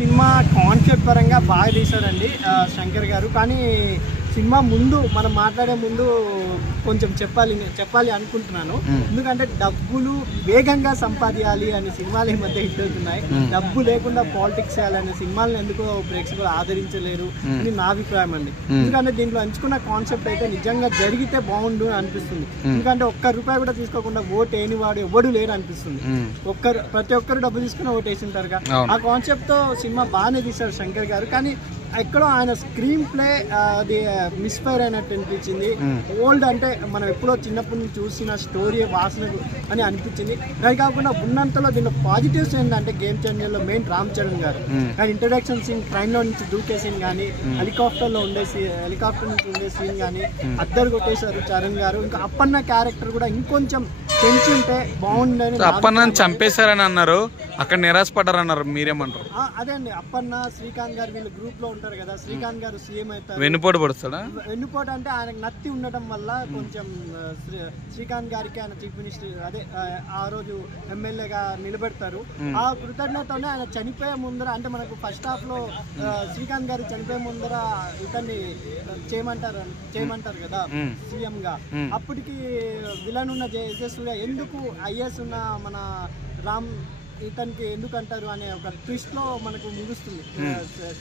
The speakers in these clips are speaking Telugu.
సినిమా కాన్సెప్ట్ పరంగా బాగా తీశారండి శంకర్ గారు. కానీ సినిమా ముందు మనం మాట్లాడే ముందు కొంచెం చెప్పాలి అనుకుంటున్నాను. ఎందుకంటే డబ్బులు వేగంగా సంపాదించాలి అనే సినిమాలు ఈ మధ్య హిట్ అవుతున్నాయి. డబ్బు లేకుండా పాలిటిక్స్ చేయాలనే సినిమాలను ఎందుకో ప్రేక్షకులు ఆదరించలేరు అని నా అభిప్రాయం అండి. ఎందుకంటే దీంట్లో ఎంచుకున్న కాన్సెప్ట్ అయితే నిజంగా జరిగితే బాగుండు అనిపిస్తుంది. ఎందుకంటే ₹1 కూడా తీసుకోకుండా ఓటు వేయని వాడు ఎవడు లేరు అనిపిస్తుంది. ప్రతి ఒక్కరు డబ్బు తీసుకుని ఓటు వేసింటారుగా. ఆ కాన్సెప్ట్ తో సినిమా బాగానే తీశారు శంకర్ గారు. కానీ ఎక్కడో ఆయన స్క్రీన్ ప్లే అది మిస్ఫైర్ అయినట్టు అనిపించింది. ఓల్డ్ అంటే మనం ఎప్పుడో చిన్నప్పటి నుంచి చూసిన స్టోరీ వాసన అని అనిపించింది. అది కాకుండా ఉన్నంతలో దీనిలో పాజిటివ్స్ ఏంటంటే గేమ్ చేంజర్లో మెయిన్ రామ్ చరణ్ గారు ఆయన ఇంట్రడక్షన్ సీన్, ట్రైన్ లో నుంచి దూకే సీన్ కానీ, హెలికాప్టర్ నుంచి ఉండే సీన్ కానీ అద్దరు కొట్టేశారు చరణ్ గారు. ఇంకా అప్పన్న క్యారెక్టర్ కూడా ఇంకొంచెం పెంచి ఉంటే బాగుండని. అప్పన్న చంపేశారని అన్నారు, అక్కడ నిరాశపడ్డారు అన్నారు, మీరేమంటారు? అదే అండి, అప్పన్న శ్రీకాంత్ గారు వీళ్ళు గ్రూప్ లో ఉంటారు కదా. శ్రీకాంత్ గారు సీఎం అవుతారు. వెన్నుపోటు పడుస్తాడా? వెన్నుపోటు అంటే ఆయనకు నత్తి ఉండటం వల్ల కొంచెం శ్రీకాంత్ గారికి ఆయన చీఫ్ మినిస్టర్ అదే ఆ రోజు ఎమ్మెల్యేగా నిలబెడతారు. ఆ కృతజ్ఞతనే ఆయన చనిపోయే ముందర, అంటే మనకు ఫస్ట్ హాఫ్ లో శ్రీకాంత్ గారు చనిపోయే ముందర ఇతన్ని చేయమంటారు కదా సీఎం గా. అప్పటికి విలన్ ఉన్న జయసూర్య ఎందుకు ఐఎస్ ఉన్న మన రామ్ ఇతనికి ఎందుకు అంటారు అనే ఒక ట్విస్ట్ లో మనకు ముగుస్తుంది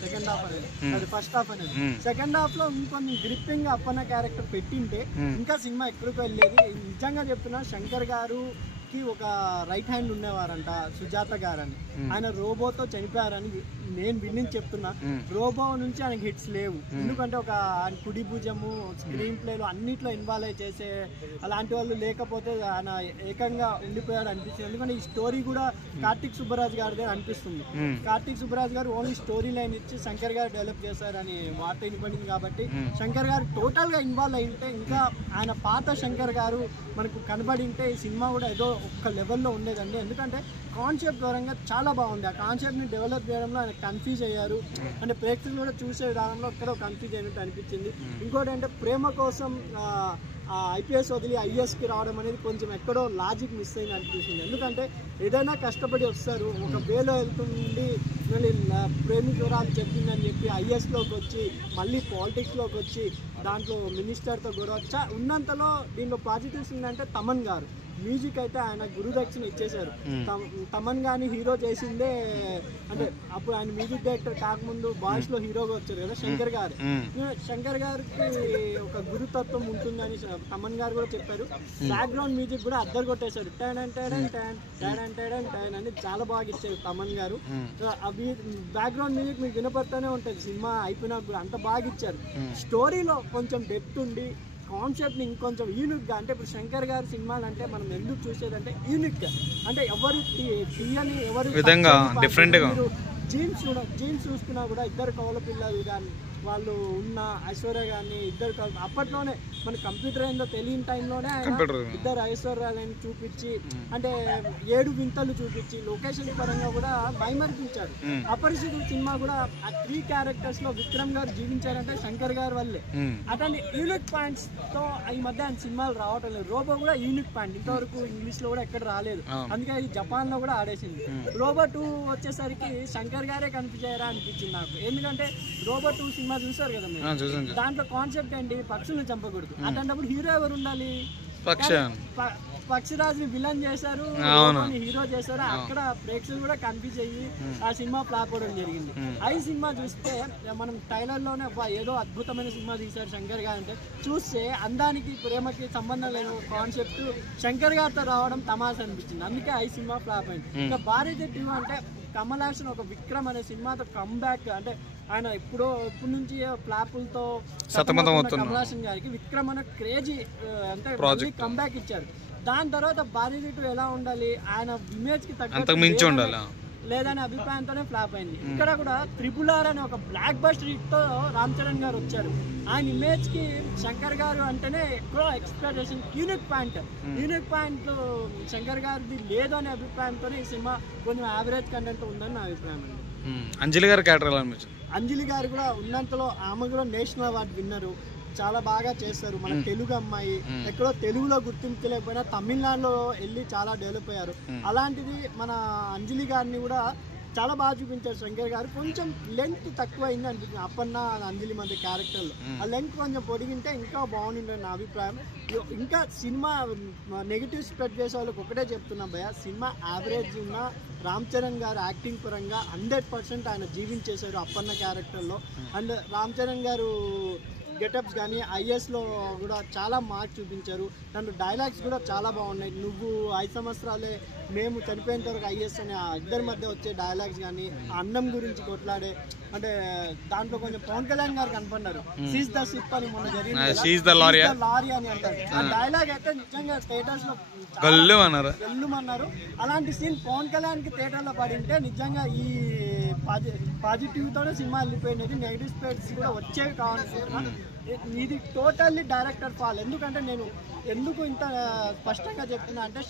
సెకండ్ హాఫ్ అనేది. అది ఫస్ట్ హాఫ్ అనేది. సెకండ్ హాఫ్ లో ఇంకొంచెం గ్రిప్పింగ్ అప్పన్న క్యారెక్టర్ పెట్టింటే ఇంకా సినిమా ఎక్కడికి వెళ్ళేది. నిజంగా చెప్తున్నా, శంకర్ గారు ఒక రైట్ హ్యాండ్ ఉండేవారంట సుజాత గారని. ఆయన రోబోతో చనిపోయారని నేను విని చెప్తున్నా. రోబో నుంచి ఆయనకి హిట్స్ లేవు. ఎందుకంటే ఒక ఆయన కుడి భుజము స్క్రీన్ ప్లేలో అన్నిట్లో ఇన్వాల్వ్ అయి చేసే అలాంటి వాళ్ళు లేకపోతే ఆయన ఏకంగా ఉండిపోయాడు అనిపిస్తుంది. ఎందుకంటే ఈ స్టోరీ కూడా కార్తిక్ సుబ్బరాజ్ గారిదే అనిపిస్తుంది. కార్తిక్ సుబ్బరాజ్ గారు ఓన్లీ స్టోరీ లైన్ ఇచ్చి శంకర్ గారు డెవలప్ చేశారని వార్త వినపడింది. కాబట్టి శంకర్ గారు టోటల్ గా ఇన్వాల్వ్ అయింటే, ఇంకా ఆయన పాత శంకర్ గారు మనకు కనబడి ఉంటే ఈ సినిమా కూడా ఏదో ఒక్క లెవెల్లో ఉండేదండి. ఎందుకంటే కాన్సెప్ట్ పరంగా చాలా బాగుంది. ఆ కాన్సెప్ట్ని డెవలప్ చేయడంలో ఆయన కన్ఫ్యూజ్ అయ్యారు. అంటే ప్రేక్షకులు కూడా చూసే విధానంలో ఎక్కడో కన్ఫ్యూజ్ అయినట్టు అనిపించింది. ఇంకోటి అంటే ప్రేమ కోసం ఐపీఎస్ వదిలి ఐఏఎస్కి రావడం అనేది కొంచెం ఎక్కడో లాజిక్ మిస్ అయింది అనిపిస్తుంది. ఎందుకంటే ఏదైనా కష్టపడి వస్తారు, ఒక వేలో వెళ్తుండి మళ్ళీ ప్రేమికురాలు చెప్పిందని చెప్పి ఐఏఎస్లోకి వచ్చి మళ్ళీ పాలిటిక్స్లోకి వచ్చి దాంట్లో మినిస్టర్తో గొడవ ఉన్నంతలో దీంట్లో పాజిటివ్స్ ఏంటంటే తమన్ గారు మ్యూజిక్ అయితే ఆయన గురుదక్షిణ ఇచ్చేశారు. తమన్ గాని హీరో చేసిందే, అంటే అప్పుడు ఆయన మ్యూజిక్ డైరెక్టర్ కాకముందు బాయ్స్ లో హీరోగా వచ్చారు కదా శంకర్ గారు. శంకర్ గారికి ఒక గురుతత్వం ఉంటుందని తమన్ గారు కూడా చెప్పారు. బ్యాక్గ్రౌండ్ మ్యూజిక్ కూడా అద్దరు కొట్టేశారు. టైన్ అని చాలా బాగా ఇచ్చారు తమన్ గారు. అవి బ్యాక్గ్రౌండ్ మ్యూజిక్ మీకు వినపడుతూనే ఉంటుంది సినిమా అయిపోయినా కూడా, అంత బాగా ఇచ్చారు. స్టోరీలో కొంచెం డెప్త్ ఉండి కాన్సెప్ట్ని ఇంకొంచెం యూనిక్గా, అంటే ఇప్పుడు శంకర్ గారి సినిమాలు అంటే మనం ఎందుకు చూసేదంటే యూనిక్గా, అంటే ఎవరు తీయని ఎవరు విధంగా డిఫరెంట్గా జీన్స్ చూసుకున్నా కూడా ఇద్దరు కవల పిల్లలు కానీ వాళ్ళు ఉన్న ఐశ్వర్య గారిని ఇద్దరు అప్పట్లోనే మన కంప్యూటర్ ఏందో తెలియని టైంలోనే ఇద్దరు ఐశ్వర్యాలని చూపించి, అంటే 7 వింతలు చూపించి లొకేషన్ పరంగా కూడా భయమర్పించాడు. అపరిచితుల సినిమా కూడా ఆ 3 క్యారెక్టర్స్ లో విక్రమ్ గారు జీవించారంటే శంకర్ గారి వల్లే. అట్లాంటి యూనిక్ పాయింట్స్ తో ఈ మధ్య ఆయన సినిమాలు రావటం లేదు. రోబో కూడా యూనిక్ పాయింట్, ఇంతవరకు ఇంగ్లీష్ లో కూడా ఎక్కడ రాలేదు. అందుకే ఇది జపాన్ లో కూడా ఆడేసింది. రోబో 2 వచ్చేసరికి శంకర్ గారే కనిపించారా అనిపించింది నాకు. ఎందుకంటే రోబో 2 సినిమా చూసారు కదా మీరు, దాంట్లో కాన్సెప్ట్ ఏంటి, పక్షులను చంపకూడదు. అట్లాంటప్పుడు హీరో ఎవరు ఉండాలి? పక్షిరాజుని విలన్ చేశారు, హీరో చేశారు. అక్కడ ప్రేక్షకులు కూడా కన్ఫ్యూజ్ అయ్యి ఆ సినిమా ఫ్లాప్ అవడం జరిగింది. ఈ సినిమా చూస్తే మనం ట్రైలర్ లోనే ఏదో అద్భుతమైన సినిమా తీశారు శంకర్ గారు అంటే, చూస్తే అందానికి ప్రేమకి సంబంధం లేని కాన్సెప్ట్ శంకర్ గారితో రావడం తమాషా అనిపించింది. అందుకే ఈ సినిమా ఫ్లాప్ అయింది. ఇంకా భారతీయ టీమ్ అంటే కమల్ హాసన్ ఒక విక్రమ్ అనే సినిమాతో కమ్బ్యాక్, అంటే ఆయన ఎప్పటి నుంచి ఫ్లాపులతో కమల్ హాసన్ గారికి విక్రమ్ అనే క్రేజీ అంటే కమ్బ్యాక్ ఇచ్చారు. దాని తర్వాత భారతీయ 2 ఎలా ఉండాలి, ఆయన ఇమేజ్ కి తగ్గ లేదనే అభిప్రాయంతోనే ఫ్లాప్ అయింది. ఇక్కడ కూడా RRR అనే ఒక బ్లాక్ బస్టర్ హిట్ తో రామ్ చరణ్ గారు వచ్చారు. ఆయన ఇమేజ్ కి శంకర్ గారు అంటేనే ఎక్కువ ఎక్స్పెక్టేషన్, యూనిక్ పాయింట్ శంకర్ గారిది లేదు అనే అభిప్రాయంతో ఈ సినిమా కొంచెం యావరేజ్ కంటెంట్ ఉందని నా అభిప్రాయం అండి. అంజలి గారి క్యారెక్టర్ అనిపించింది. అంజలి గారు కూడా ఉన్నంతలో ఆమె కూడా నేషనల్ అవార్డు విన్నరు, చాలా బాగా చేస్తారు. మన తెలుగు అమ్మాయి ఎక్కడో తెలుగులో గుర్తింపు లేకపోయినా తమిళనాడులో వెళ్ళి చాలా డెవలప్ అయ్యారు. అలాంటిది మన అంజలి గారిని కూడా చాలా బాగా చూపించారు శంకర్ గారు. కొంచెం లెంత్ తక్కువ అయింది అనిపించింది అప్పన్న అంజలి మధ్య క్యారెక్టర్లో. ఆ లెంత్ కొంచెం పొడిగింటే ఇంకా బాగుండే నా అభిప్రాయం. ఇంకా సినిమా నెగిటివ్ స్ప్రెడ్ చేసే వాళ్ళకి ఒకటే చెప్తున్నా భయ్య, సినిమా యావరేజ్ ఉన్న రామ్ చరణ్ గారు యాక్టింగ్ పరంగా 100% ఆయన జీవించేశారు అప్పన్న క్యారెక్టర్లో. అండ్ రామ్ చరణ్ గారు గెటప్స్ కానీ ఐఎస్లో కూడా చాలా మార్క్ చూపించారు. దాంట్లో డైలాగ్స్ కూడా చాలా బాగున్నాయి. నువ్వు 5 సంవత్సరాలే మేము చనిపోయేంత వరకు ఐఎస్ అని ఆ ఇద్దరి మధ్య వచ్చే డైలాగ్స్ కానీ, అన్నం గురించి కొట్లాడే అంటే దాంట్లో కొంచెం పవన్ కళ్యాణ్ గారు కనపడ్డారు. సీజ్ ద షిప్ అని మొన్న జరిగింది, లారీ అని అంటారు. ఆ డైలాగ్ అయితే నిజంగా థియేటర్స్ లో వెల్లుమన్నారు. అలాంటి సీన్ పవన్ కళ్యాణ్ కి థియేటర్ లో పడింటే నిజంగా ఈ పాజిటివ్ తోనే సినిమా వెళ్ళిపోయినది. నెగిటివ్ స్పేట్స్ కూడా వచ్చేవి కావాలనుకుంటున్నా. ఇది టోటల్లీ డైరెక్టర్ ఫాల్. ఎందుకంటే నేను ఎందుకు ఇంత స్పష్టంగా చెప్తున్నా అంటే